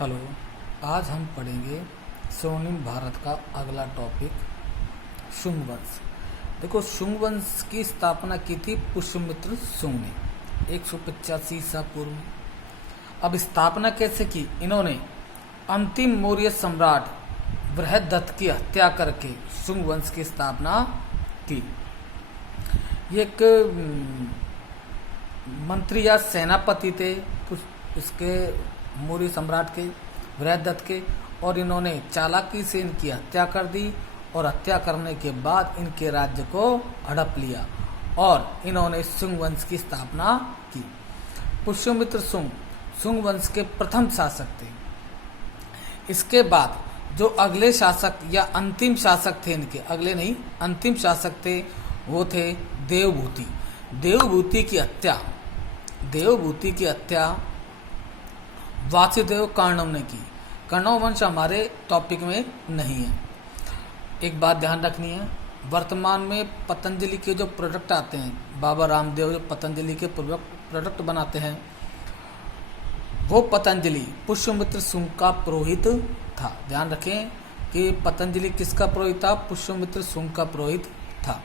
Hello. आज हम पढ़ेंगे स्वर्णिम भारत का अगला टॉपिक शुंग वंश। देखो, शुंग वंश की स्थापना की थी पुष्यमित्र शुंग ने 185 ईसा पूर्व में। अब स्थापना कैसे की? इन्होंने अंतिम मौर्य सम्राट बृहद्रथ की हत्या करके शुंग वंश की स्थापना की। ये एक मंत्री या सेनापति थे इसके मौर्य सम्राट के बृहद्रथ के, और इन्होंने चालाकी से इनकी हत्या कर दी और हत्या करने के बाद इनके राज्य को हड़प लिया और इन्होंने शुंग वंश की स्थापना की। पुष्यमित्र शुंग वंश के प्रथम शासक थे। इसके बाद जो अगले शासक या अंतिम शासक थे, इनके अगले नहीं अंतिम शासक थे, वो थे देवभूति। देवभूति की हत्या वासुदेव कर्णव ने की। कर्णव वंश हमारे टॉपिक में नहीं है। एक बात ध्यान रखनी है, वर्तमान में पतंजलि के जो प्रोडक्ट आते हैं, बाबा रामदेव जो पतंजलि के प्रोडक्ट बनाते हैं, वो पतंजलि पुष्यमित्र शुंग का पुरोहित था। ध्यान रखें कि पतंजलि किसका पुरोहित था? पुष्यमित्र शुंग का पुरोहित था।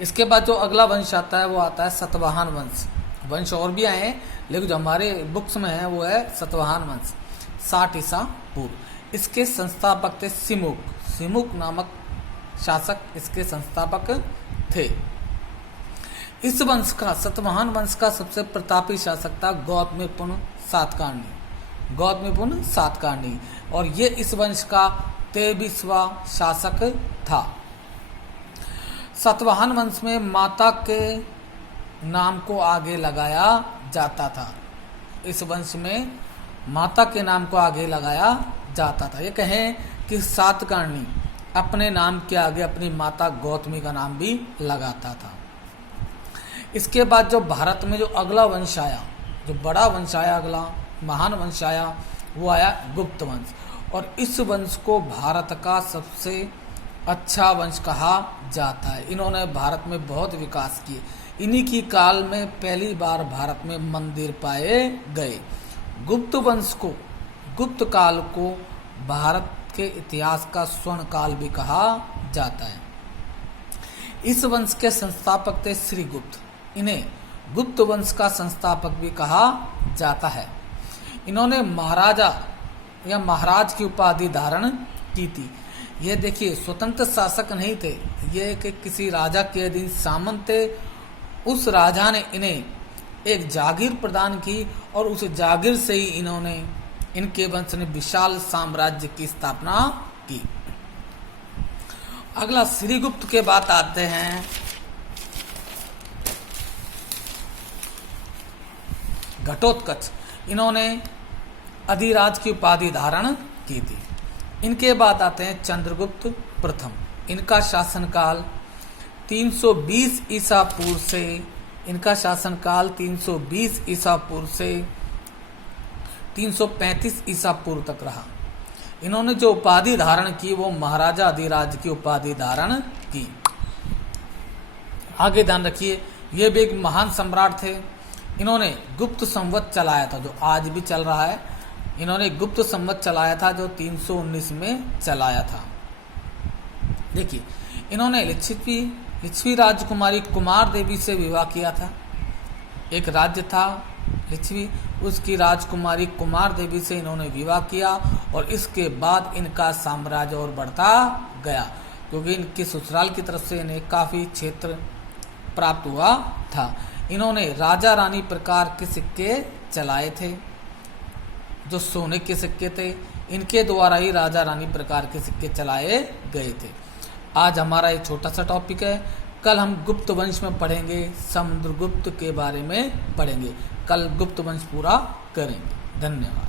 इसके बाद जो अगला वंश आता है वो आता है सातवाहन वंश। वंश और भी आए हैं, लेकिन जो हमारे बुक्स में है वो है सातवाहन वंश, 60 ईसा पूर्व। इसके संस्थापक थे सिमुक नामक शासक इसके संस्थापक थे। इस वंश का, सातवाहन वंश का सबसे प्रतापी शासक था गौतमीपुत्र सातकर्णी, और ये इस वंश का 23वां शासक था। सातवाहन वंश में माता के नाम को आगे लगाया जाता था। इस वंश में माता के नाम को आगे लगाया जाता था। ये कहें कि सातकर्णी अपने नाम के आगे अपनी माता गौतमी का नाम भी लगाता था। इसके बाद जो भारत में जो अगला वंश आया, जो बड़ा वंश आया, अगला महान वंश आया, वो आया गुप्त वंश। और इस वंश को भारत का सबसे अच्छा वंश कहा जाता है। इन्होंने भारत में बहुत विकास किए। इन्हीं की काल में पहली बार भारत में मंदिर पाए गए। गुप्त काल को भारत के इतिहास का स्वर्ण काल भी कहा जाता है। इस वंश के संस्थापक थे श्रीगुप्त। इन्हें गुप्त वंश का संस्थापक भी कहा जाता है। इन्होंने महाराजा या महाराज की उपाधि धारण की थी। ये देखिए, स्वतंत्र शासक नहीं थे, ये किसी राजा के अधीन सामंत थे। उस राजा ने इन्हें एक जागीर प्रदान की और उस जागीर से ही इनके वंश ने विशाल साम्राज्य की स्थापना की। अगला श्रीगुप्त के बाद आते हैं घटोत्कच। इन्होंने अधिराज की उपाधि धारण की थी। इनके बाद आते हैं चंद्रगुप्त प्रथम। इनका शासनकाल 320 ईसा पूर्व से 335 ईसा पूर्व तक रहा। इन्होंने जो उपाधि धारण की वो महाराजा अधिराज की उपाधि धारण की। आगे ध्यान रखिए, ये भी एक महान सम्राट थे। इन्होंने गुप्त संवत चलाया था, जो आज भी चल रहा है। इन्होंने गुप्त संवत चलाया था जो 319 में चलाया था। देखिए, इन्होंने लिच्छवी राजकुमारी कुमार देवी से विवाह किया था। एक राज्य था लिच्छवी, उसकी राजकुमारी कुमार देवी से इन्होंने विवाह किया और इसके बाद इनका साम्राज्य और बढ़ता गया, क्योंकि इनके ससुराल की तरफ से इन्हें काफी क्षेत्र प्राप्त हुआ था। इन्होंने राजा रानी प्रकार के सिक्के चलाए थे, जो सोने के सिक्के थे। इनके द्वारा ही राजा रानी प्रकार के सिक्के चलाए गए थे। आज हमारा ये छोटा सा टॉपिक है। कल हम गुप्त वंश में पढ़ेंगे, समुद्रगुप्त के बारे में पढ़ेंगे। कल गुप्त वंश पूरा करेंगे। धन्यवाद।